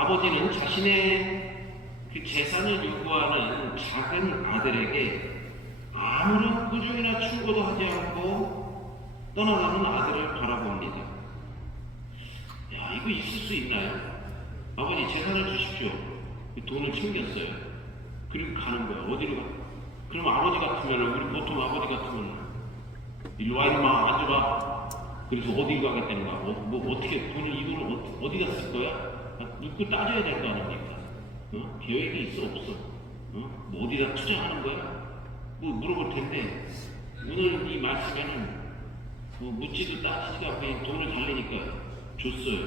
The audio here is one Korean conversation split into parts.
아버지는 자신의 그 재산을 요구하는 작은 아들에게 아무런 꾸중이나 충고도 하지 않고 떠나가는 아들을 바라봅니다. 야, 이거 있을 수 있나요? 아버지 재산을 주십시오. 돈을 챙겼어요. 그리고 가는 거야. 어디로 가? 그럼 아버지 같으면, 우리 보통 아버지 같으면 일로 와, 이놈아, 앉아봐. 그래서 어디로 가겠다는 거야? 어떻게 돈을, 이 돈을 어디다 쓸 거야? 묻고 따져야 될 거 아닙니까? 계획이 있어, 없어? 뭐 어디다 투자하는 거야? 뭐 물어볼 텐데, 오늘 이 말씀에는 묻지도 따지지도 않고 그냥 돈을 달래니까 줬어요.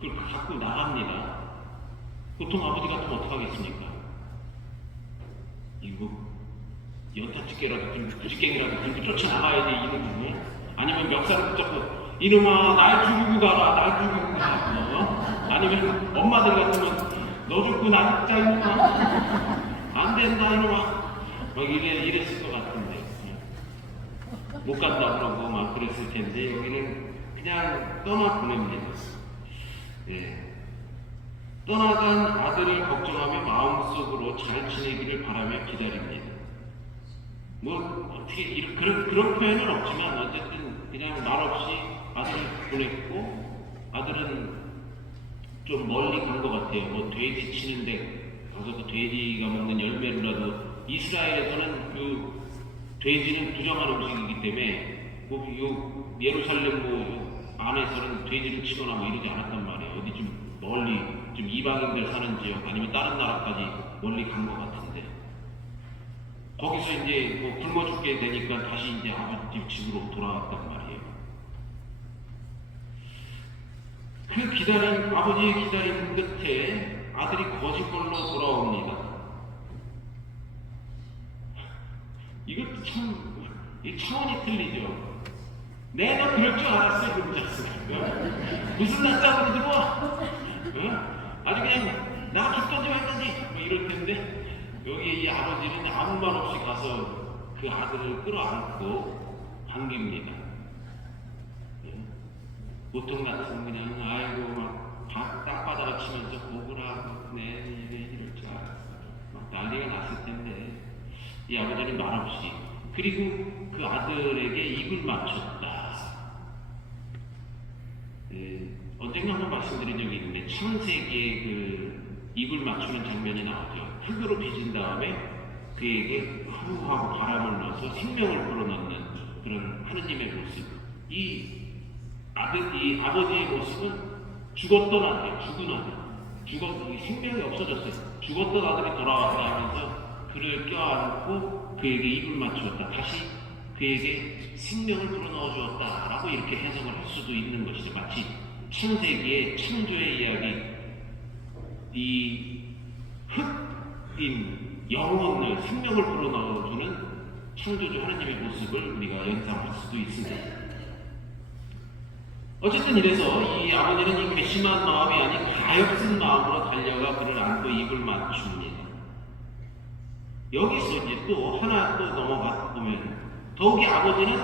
그걸 갖고 나갑니다. 보통 아버지 같으면 어떡하겠습니까? 이거 연탄집게라도 들고 부직갱이라도 들고 쫓아나가야지, 이놈이. 아니면 멱살을 붙잡고 이놈아 날 죽이고 가라, 날 죽이고 가라. 아니면 엄마들 같으면 너 죽고 나 죽자, 이놈아. 안 된다, 이놈아. 막 이랬을 것 같은데. 못 간다 그러고 막 그랬을 텐데, 여기는 그냥 떠나 보냅니다. 예. 떠나간 아들을 걱정하며 마음속으로 잘 지내기를 바라며 기다립니다. 뭐 어떻게 그런 표현은 없지만 어쨌든 그냥 말없이 아들을 보냈고, 아들은 좀 멀리 간 것 같아요. 뭐 돼지 치는데 가서 그 돼지가 먹는 열매로라도, 이스라엘에서는 그 돼지는 부정한 음식이기 때문에 요 예루살렘 안에서는 돼지를 치거나 뭐 이러지 않았단 말이에요. 어디 좀 멀리 좀 이방인들 사는 지역 아니면 다른 나라까지 멀리 간 것 같은데, 거기서 이제 뭐 굶어 죽게 되니까 다시 이제 아버지 집으로 돌아왔단 말이에요. 그 기다림, 아버지의 기다림 끝에 아들이 거짓말로 돌아옵니다. 이것도 참, 이 차원이 틀리죠. 내가 그럴 줄 알았어요, 그런 자식. 무슨 낯짝으로 들어와? 아주 그냥 나 죽던지 말던지 뭐 이럴 텐데, 여기 이 아버지는 아무 말 없이 가서 그 아들을 끌어안고 반깁니다. 보통 같으면 그냥 아이고 막 땅바닥을 치면서 보구라, 네 이럴 줄 알았어, 막 난리가 났을 텐데, 이 아버지는 말 없이, 그리고 그 아들에게 입을 맞췄다. 언젠가 한번 말씀드린 적이 있는데, 창세기에 그 입을 맞추는 장면이 나오죠. 흙으로 빚은 다음에 그에게 후하고 바람을 넣어서 생명을 불어넣는 그런 하느님의 모습. 이 아버지의 모습은 죽었던 아들, 죽은 아들, 생명이 없어졌어요. 죽었던 아들이 돌아왔다 하면서 그를 껴안고 그에게 입을 맞추었다. 다시 그에게 생명을 불어넣어 주었다 라고 이렇게 해석을 할 수도 있는 것이죠. 마치 창세기의 창조의 이야기, 이 흙인 영혼을, 생명을 불어넣어주는 창조주 하나님의 모습을 우리가 연상할 수도 있습니다. 어쨌든 이래서 이 아버지는 이 괘씸한 마음이 아닌 가엾은 마음으로 달려가 그를 안고 입을 맞춥니다. 여기서 이제 또 하나 또 넘어가 보면, 더욱이 아버지는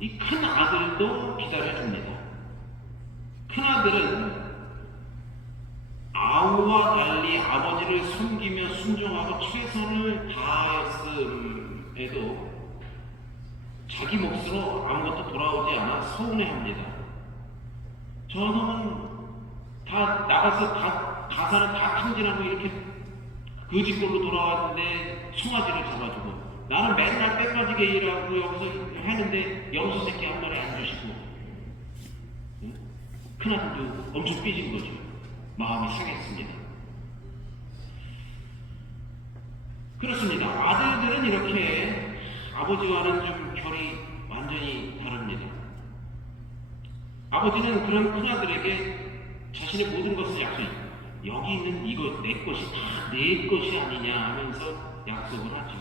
이 큰 아들도 기다려줍니다. 큰 아들은 아우와 달리 아버지를 섬기며 순종하고 최선을 다했음에도 자기 몫으로 아무것도 돌아오지 않아 서운해합니다. 저놈은 다 나가서 가사는 다 탕진하고 이렇게 거지꼴로 돌아왔는데 송아지를 잡아주고, 나는 맨날 빼빠지게 일하고 여기서 하는데 염소 새끼 한 마리 안 주시고, 큰아들도 엄청 삐진 거죠. 마음이 상했습니다. 그렇습니다. 아들들은 이렇게 아버지와는 좀 결이 완전히 다릅니다. 아버지는 그런 큰아들에게 자신의 모든 것을 약속해요. 여기 있는 이거 내 것이 다 내 것이 아니냐 하면서 약속을 하죠.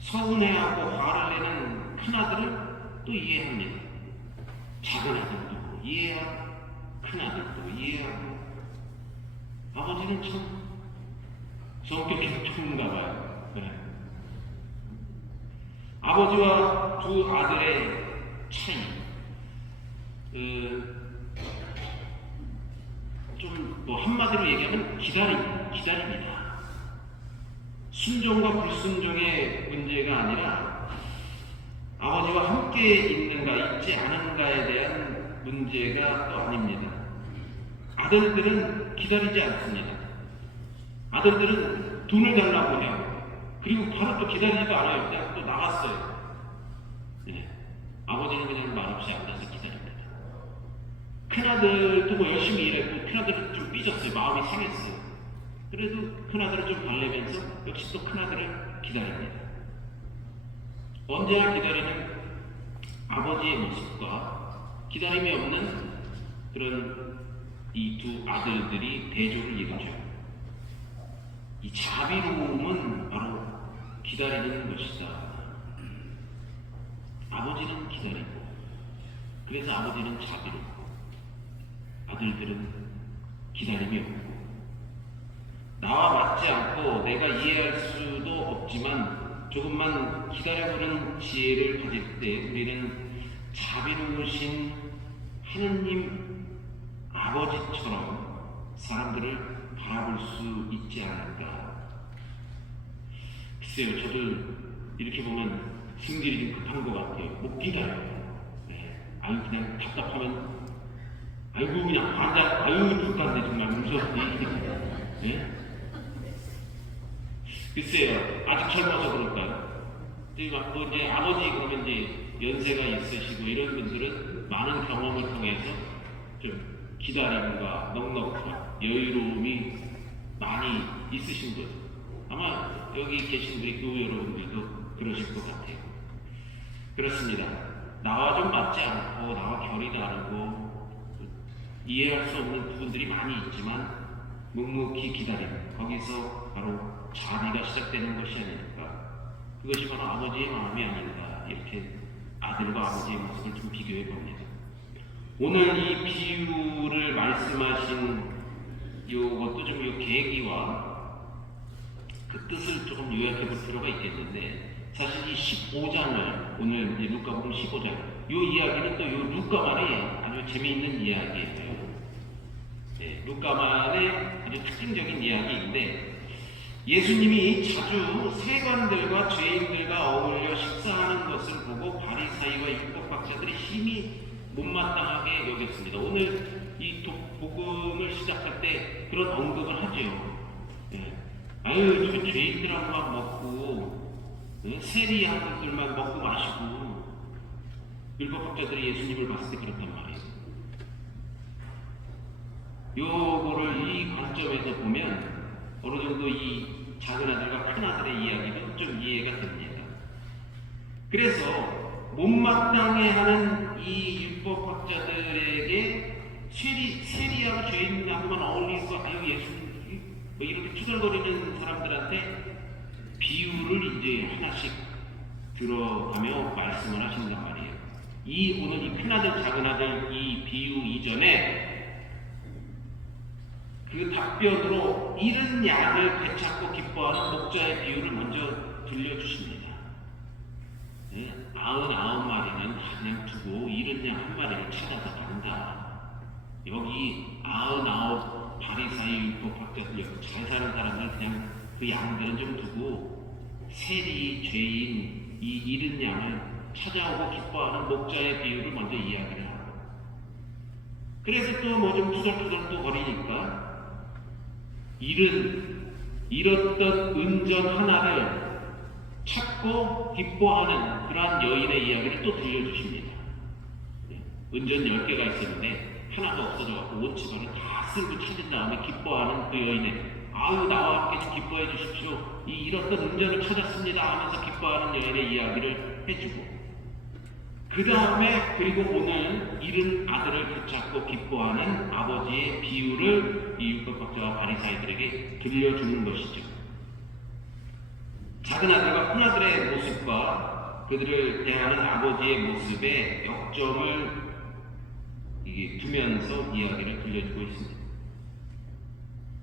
서운해하고 화를 내는 큰아들을 또 이해합니다. 작은 아들도 이해하고 큰아들도 이해하고. 아버지는 참 성격이 좋은가 봐요. 네. 아버지와 두 아들의 차이. 좀 뭐 한마디로 얘기하면 기다립니다. 순종과 불순종의 문제가 아니라 아버지와 함께 있는가 있지 않은가에 대한 문제가 또 아닙니다. 아들들은 기다리지 않습니다. 아들들은 돈을 달라고 해요. 그리고 바로 또 기다리지도 않아요. 그냥 또 나갔어요. 네. 아버지는 그냥 말없이 앉아서 기다립니다. 큰아들도 뭐 열심히 일했고 큰아들은 좀 삐졌어요. 마음이 상했어요. 그래도 큰아들을 좀 달래면서 역시 또 큰아들을 기다립니다. 언제나 기다리는 아버지의 모습과 기다림이 없는 그런 이 두 아들들이 대조를 이루죠. 이 자비로움은 바로 기다리는 것이다. 아버지는 기다리고, 그래서 아버지는 자비롭고, 아들들은 기다림이 없고, 나와 맞지 않고 내가 이해할 수도 없지만 조금만 기다려보는 지혜를 가질 때 우리는 자비로우신 하느님 아버지처럼 사람들을 바라볼 수 있지 않을까. 글쎄요, 저도 이렇게 보면 승질이 좀 급한 것 같아요. 못 기다려요. 네. 아유, 그냥 답답하면, 아이고, 그냥 환자, 아유, 죽겠네, 정말 무섭지. 네? 글쎄요, 아직 젊어서 그럴까요? 이제 아버지 그러면 이제 연세가 있으시고 이런 분들은 많은 경험을 통해서 좀 기다림과 넉넉함, 여유로움이 많이 있으신 거죠. 아마 여기 계신 우리 교우 여러분들도 그러실 것 같아요. 그렇습니다. 나와 좀 맞지 않고 나와 결이 다르고 이해할 수 없는 부분들이 많이 있지만 묵묵히 기다림, 거기서 바로 자비가 시작되는 것이 아닐까. 그것이 바로 아버지의 마음이 아닌가. 이렇게 아들과 아버지의 모습을 좀 비교해 봅니다. 오늘 이 비유를 말씀하신 이것도 좀 이 계기와 그 뜻을 조금 요약해 볼 필요가 있겠는데, 사실 이 15장을 오늘 이제 루카복음 15장 이 이야기는 또 이 루카만의 아주 재미있는 이야기예요. 네, 루카만의 아주 특징적인 이야기인데, 예수님이 자주 세관들과 죄인들과 어울려 식사하는 것을 보고 바리사이와 율법학자들이 힘이 못마땅하게 여겼습니다. 오늘 이 복음을 시작할 때 그런 언급을 하죠. 네. 아유, 저 죄인들하고만 먹고, 세리한 분들만 먹고 마시고, 율법학자들이 예수님을 봤을 때 그렇단 말이에요. 요거를 이 관점에서 보면 어느 정도 이 작은 아들과 큰 아들의 이야기도 좀 이해가 됩니다. 그래서 못마땅해 하는 이 율법학자들에게 세리하고 죄인하고만 어울리고 아유 예수님 뭐 이렇게 투덜거리는 사람들한테 비유를 이제 하나씩 들어가며 말씀을 하신단 말이에요. 오늘 이 큰아들 작은아들 이 비유 이전에 그 답변으로 잃은 양을 되찾고 기뻐하는 목자의 비유를 먼저 들려주십니다. 99마리는 그냥 두고 잃은 양 한 마리를 찾아서 간다. 여기 99 바리사이 율법학자들, 잘 사는 사람들 그냥 그 양들은 좀 두고 세리, 죄인, 이 잃은 양을 찾아오고 기뻐하는 목자의 비유를 먼저 이야기를 하고, 그래서 또 뭐 좀 투덜투덜 또 거리니까 잃었던 은전 하나를 찾고 기뻐하는 그러한 여인의 이야기를 또 들려주십니다. 은전 10개가 있었는데 하나가 없어져갖고 온 집안을 다 쓸고 찾은 다음에 기뻐하는 그 여인의 아유 나와 함께 좀 기뻐해 주십시오. 이 잃었던 은전을 찾았습니다 하면서 기뻐하는 여인의 이야기를 해주고, 그 다음에 그리고 오늘 잃은 아들을 되찾고 기뻐하는 아버지의 비유를 이 율법학자와 바리사이들에게 들려주는 것이죠. 작은 아들과 큰 아들의 모습과 그들을 대하는 아버지의 모습에 역점을 두면서 이야기를 들려주고 있습니다.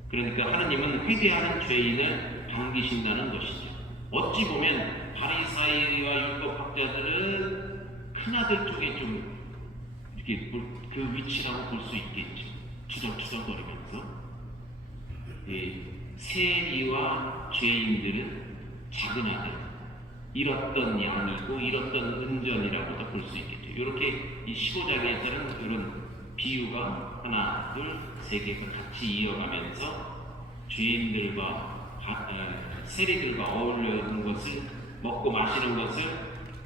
그러니까 하나님은 회개하는 죄인을 반기신다는 것이죠. 어찌 보면 바리사이와 율법학자들은 큰아들 쪽에 좀 이렇게 그 위치라고 볼 수 있겠죠. 투덜투덜거리면서. 통해서 이 세리와 죄인들은 작은 아들, 잃었던 양이고 잃었던 은전이라고도 볼 수 있겠죠. 이렇게 이 15장에서는 이런 비유가 하나, 둘, 세 개가 같이 이어가면서 죄인들과 세리들과 어울리는 것을, 먹고 마시는 것을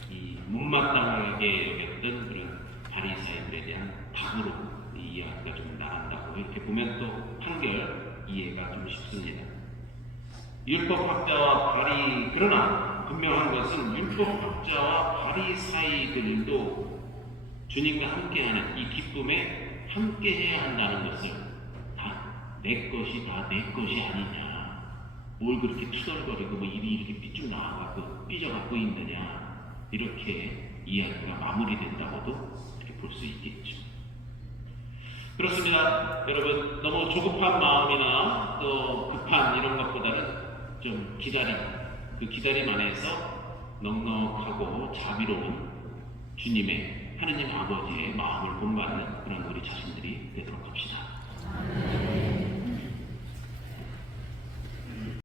이 못마땅하게 여겼던 그런 바리사이들에 대한 답으로 이 이야기가 좀 나간다고 이렇게 보면 또 한결 이해가 좀 쉽습니다. 율법학자와 그러나 분명한 것은 율법학자와 바리사이들도 주님과 함께하는 이 기쁨에 함께해야 한다는 것을, 내 것이 다 내 것이 아니냐, 뭘 그렇게 투덜거리고 뭐 입이 이렇게 삐쭉 나와갖고 삐져갖고 있느냐, 이렇게 이야기가 마무리된다고도 이렇게 볼 수 있겠죠. 그렇습니다. 여러분, 너무 조급한 마음이나 또 급한 이런 것보다는 좀 그 기다림 안에서 넉넉하고 자비로운 주님의, 하느님 아버지의 마음을 본받는 그런 우리 자신들이 되도록 합시다.